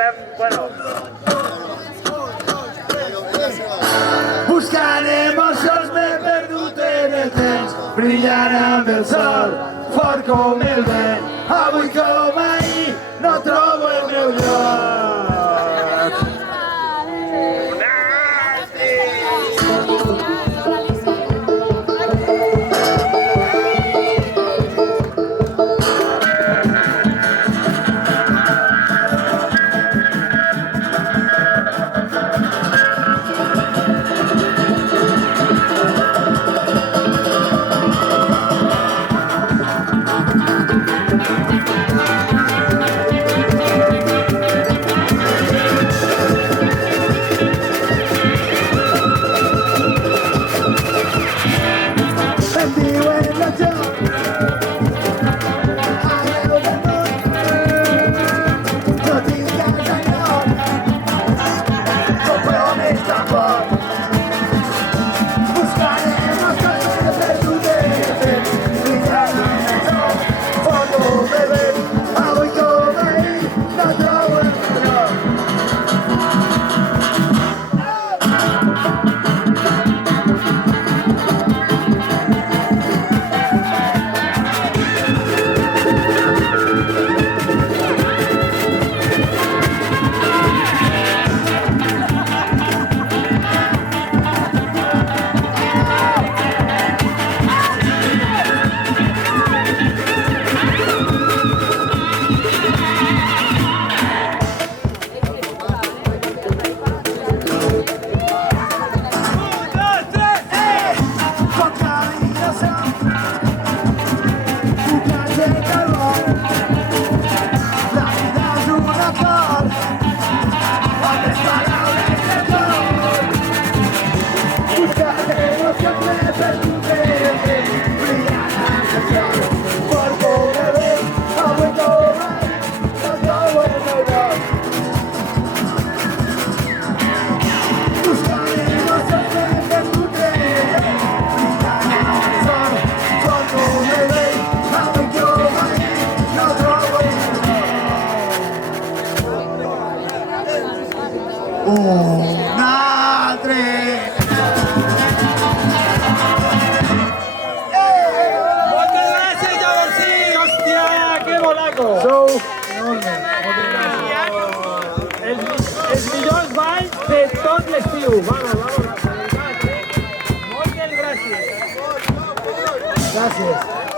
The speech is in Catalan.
estem, bueno... Buscant emocions m'he perdut en el temps, brillant amb el sol, fort com el vent. Avui com ahir no trobo el meu lloc. Un altre! Moltes gràcies, Llavorsí! Hòstia, que bolaco! Sou enormes. Moltes gràcies. Els millors balls de tot l'estiu. Vamos, vamos. Moltes gràcies. Gràcies.